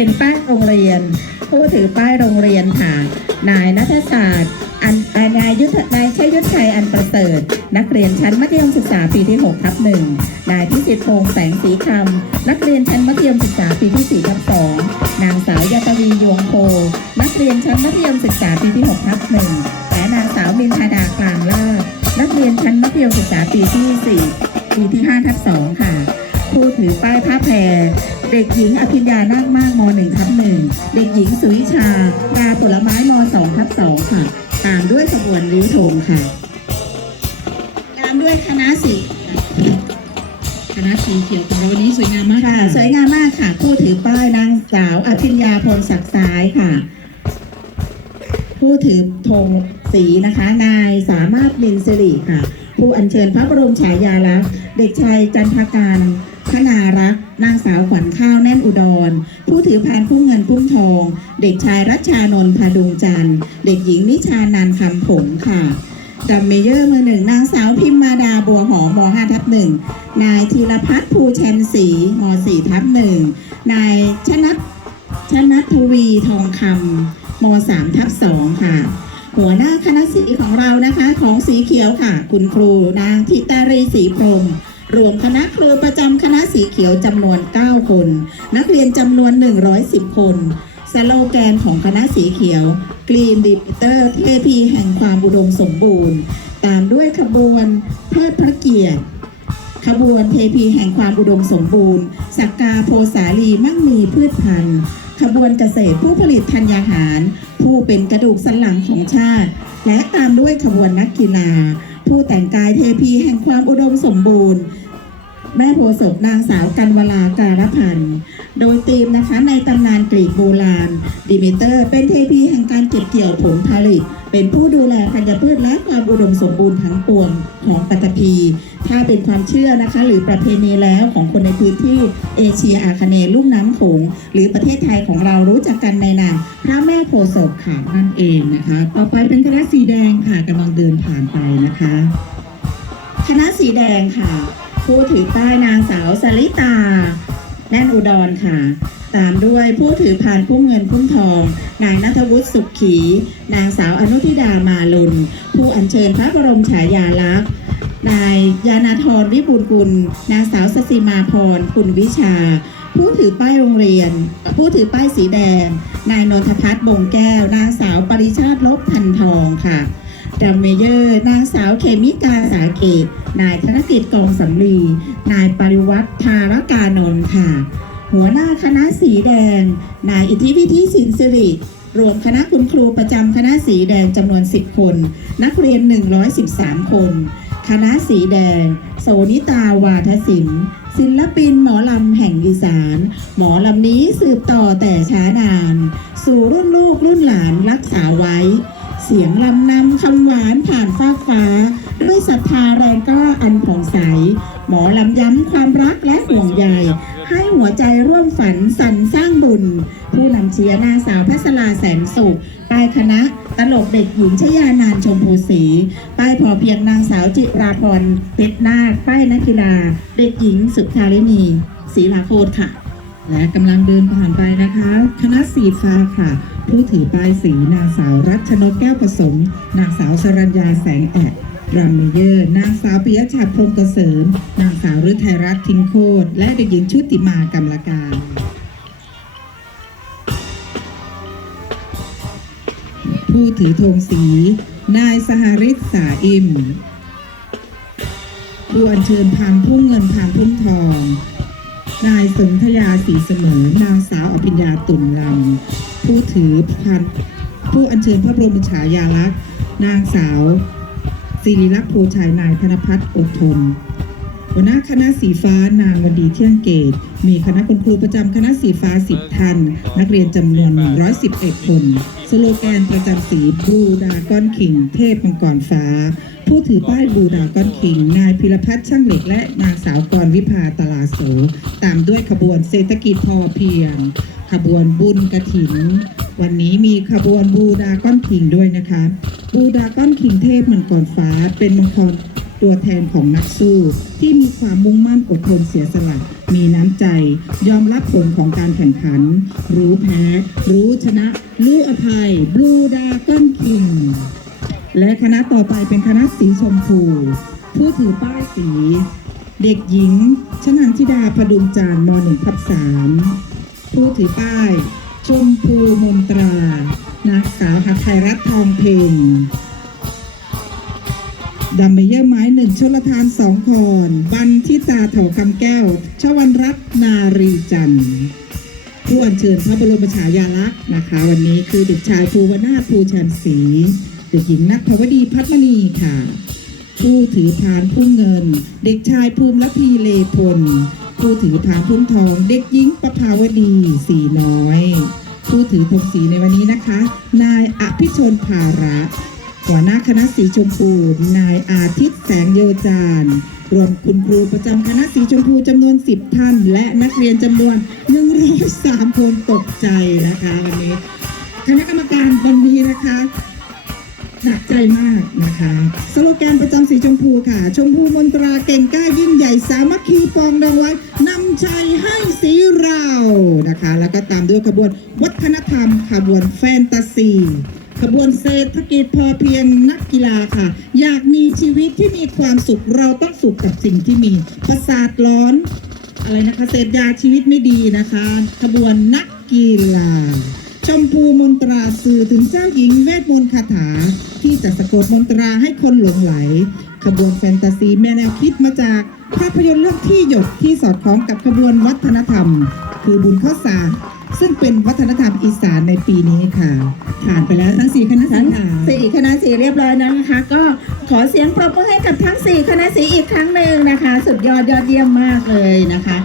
เป็นป้ายโรงเรียน ผู้ถือป้ายโรงเรียนค่ะ นายนัทศาสตร์อันนายยุทธนายชัยยุทธชัยอันประเสริฐ นักเรียนชั้นมัธยมศึกษาปีที่6ทับหนึ่งนายพิสิทธิ์พงษ์แสงสีคำนักเรียนชั้นมัธยมศึกษาปีที่4ทับสองนางสาวยาตวียวงโพนักเรียนชั้นมัธยมศึกษาปีที่6ทับหนึ่งและนางสาวมินทาดากลางเลาดนักเรียนชั้นมัธยมศึกษาปีที่4ปีที่5ทับ2ค่ะ ผู้ถือป้ายผ้าแพร เด็กหญิงอภิญญานาคมากม 1 ทับ1เด็กหญิงสุวิชาดาผลไม้ม 2 ทับ2ค่ะ ตามด้วยขบวนริ้วโถงค่ะ ตามด้วยคณะศิลป์คณะสีเขียวของเราวันนี้สวยงามมากค่ะ สวยงามมากค่ะ ผู้ถือป้ายนางสาวอภิญญาพลศักดิ์ซ้ายค่ะ ผู้ถือธงสีนะคะ นายสามารถมินสิริค่ะ ผู้อัญเชิญพระบรมฉายาลักษณ์เด็กชายจันทการ พนารักษ์นางสาวขวัญข้าวแน่นอุดร ผู้ถือพานพุ่มเงินพุ่มทอง เด็กชายรัชชานนท์พดุงจันทร์ เด็กหญิงนิชานันคำผงค่ะดัมเมเยอร์มือหนึ่งนางสาวพิมมาดาบัวหอมม5ทับหนึ่งนายธีรพัฒน์ภูแชมศรีม4ทับหนึ่งนายชนัทชนัทวีทองคำม3ทับสองค่ะ หัวหน้าคณะสีของเรานะคะของสีเขียวค่ะ คุณครูนางทิตารีศรีพรม รวมคณะครูประจำคณะสีเขียวจำนวน 9 คน นักเรียนจำนวน 110 คนสโลแกนของคณะสีเขียว Green d i p t e r เทพีแห่งความอุดมสมบูรณ์ ตามด้วยขบวนเทิดพระเกียรติขบวนเทพีแห่งความอุดมสมบูรณ์ สักกาโพสาลีมั่งมีพืชพันธุ์ ขบวนเกษตรผู้ผลิตธัญญาหาร ผู้เป็นกระดูกสันหลังของชาติ และตามด้วยขบวนนักกีฬา ผู้แต่งกายเทพีแห่งความอุดมสมบูรณ์ แม่โพศพนางสาวกันวลาการพันธ์โดยธีมนะคะในตำนานกรีกโบราณดิมิเตอร์เป็นเทพีแห่งการเก็บเกี่ยวผลผลิต เป็นผู้ดูแลพันธัญพืชและความอุดมสมบูรณ์ทั้งปวงของปัตภีถ้าเป็นความเชื่อนะคะ หรือประเพณีแล้วของคนในพื้นที่เอเชียอาคเนย์ลุ่มน้ำโขงหรือประเทศไทยของเรารู้จักกันในนามพระแม่โพศพค่ะนั่นเองนะคะ ต่อไปเป็นคณะสีแดงค่ะกำลังเดินผ่านไปนะคะ คณะสีแดงค่ะ ผู้ถือป้ายนางสาวสลิตา แน่นอุดรค่ะ ตามด้วยผู้ถือพานพุ่มเงินพุ่มทอง นายนัทวุฒิสุขขี นางสาวอนุทิดามาลุนผู้อัญเชิญพระบรมฉายาลักษณ์นายยานาธรวิบูลกุล นางสาวสสิมาพรคุณวิชา ผู้ถือป้ายโรงเรียน ผู้ถือป้ายสีแดง นายนนทพัฒน์บงแก้ว นางสาวปริชาติลบพันทองค่ะ ดัมเมเยอร์ นางสาวเคมิกาสาเกต นายธนกิจกองสำลี นายปริวัติธารกานนท์ค่ะ หัวหน้าคณะสีแดง นายอิทธิวิธิสินสิริรวมคณะคุณครูประจำคณะสีแดงจำนวน 10 คน นักเรียน 113 คน คณะสีแดง โสนิตาวาทศิลป์ศิลปินหมอลำแห่งอีสาน หมอลำนี้สืบต่อแต่ช้านาน สู่รุ่นลูกรุ่นหลานรักษาไว้ เสียงลำนำคำหวานผ่านฟากฟ้า ด้วยศรัทธาแรงกล้าอันผ่องใส หมอลำย้ำความรักและห่วงใยให้หัวใจร่วมฝันสรรสร้างบุญ ผู้นำเชียร์นางสาวพัสลาแสนสุขป้ายคณะตลกเด็กหญิงชยานานชมพูศรีป้ายพอเพียงนางสาวจิราพรเพชรนาคป้ายนักกีฬา เด็กหญิงสุภารินีศรีลาโคตค่ะ และกำลังเดินผ่านไปนะคะ คณะสีฟ้าค่ะ ผู้ถือป้ายสีนางสาวรัชนกแก้วผสม นางสาวสรัญญาแสงแอะรัมเมเยอร์ นางสาวปิยชัดพรมเกษมนางสาวฤทัยรัตน์ทิงโคตร และเด็กหญิงชุติมากำลการผู้ถือธงสี นายสหริตสาอิมผู้อัญเชิญพานพุ่มเงินพานพุ่มทอง นายสนธยาศรีเสมอ นางสาวอภิญญาตุ่นลำ ผู้ถือพันผู้อัญเชิญพระบรมฉายาลักษณ์ นางสาวศิริลักษณ์ภูชัยนายธนพัฒน์อดทนหัวหน้าคณะสีฟ้านางวันดีเที่ยงเกต มีคณะคุณครูประจำคณะสีฟ้า10ท่าน นักเรียนจำนวน 111 คน สโลแกนประจำสีบูดาก้อนขิง เทพมังกรฟ้า ผู้ถือป้ายบูดาก้อนขิง นายพิรพัฒน์ช่างเหล็กและนางสาวกรวิภาตลาโส ตามด้วยขบวนเศรษฐกิจพอเพียง ขบวนบุญกระถิน วันนี้มีขบวนบูดาก้อนขิงด้วยนะคะ บูดาก้อนขิงเทพมังกรฟ้า เป็นมังกรตัวแทนของนักสู้ ที่มีความมุ่งมั่นอดทนเสียสละ มีน้ำใจ ยอมรับผลของการแข่งขัน รู้แพ้ รู้ชนะ รู้อภัย Blue Dragon King และคณะต่อไปเป็นคณะสีชมพู ผู้ถือป้ายสี เด็กหญิงชนันทิดาพดุงจารม .1 ทับ3 ผู้ถือป้าย ชมพูมนตรานางสาวหัไทยรัตน์ทองเพ็งดัมเบเยอร์ไม้หนึ่งชลทานสองคอนบันทิตาเถาคำแก้ว ชวันรัตนารีจันทร์ผู้อัญเชิญพระบรมฉายาลักษณ์นะคะ วันนี้คือเด็กชายภูวนาถภูชันศรีเด็กหญิงนัทภวดีพัฒมณีค่ะ ผู้ถือพานพุ่มเงิน เด็กชายภูมิละพีเลพล ผู้ถือพานพุ่มทอง เด็กหญิงประภาวดีสีน้อย ผู้ถือธงสีในวันนี้นะคะ นายอภิชนภาระหัวหน้าคณะสีชมพู นายอาทิตย์แสงโยจารรวมคุณครูประจำคณะสีชมพูจำนวน 10 ท่าน และนักเรียนจำนวน 103 คนตกใจนะคะวันนี้คณะกรรมการวันนี้นะคะ หนักใจมากนะคะสโลแกนประจำสีชมพูค่ะ ชมพูมนตราเก่งกล้ายิ่งใหญ่สามัคคีปองดองไว้นำชัยให้สีเรานะคะ แล้วก็ตามด้วยขบวนวัฒนธรรม ขบวนแฟนตาซีขบวนเศรษฐกิจพอเพียงนักกีฬาค่ะ อยากมีชีวิตที่มีความสุขเราต้องสุขกับสิ่งที่มีประสาทร้อนอะไรนะคะเสพยาชีวิตไม่ดีนะคะ ขบวนนักกีฬา ชมพูมนตราสื่อถึงเจ้าหญิงเวทมนต์คาถา ที่จะสะกดมนตราให้คนหลงไหล ขบวนแฟนตาซีแม่แนวคิดมาจากภาพยนตร์เรื่องที่หยดที่สอดคล้องกับขบวนวัฒนธรรม คือบุญข้าวสารซึ่งเป็นวัฒนธรรมอีสานในปีนี้ค่ะ ผ่านไปแล้วทั้งสี่คณะทั้สังงหารสี่คณะสีเรียบร้อยแล้วนะคะ ก็ขอเสียงปรบมือให้กับทั้งสี่คณะสีอีกครั้งหนึ่งนะคะ สุดยอดยอดเยี่ยมมากเลยนะคะ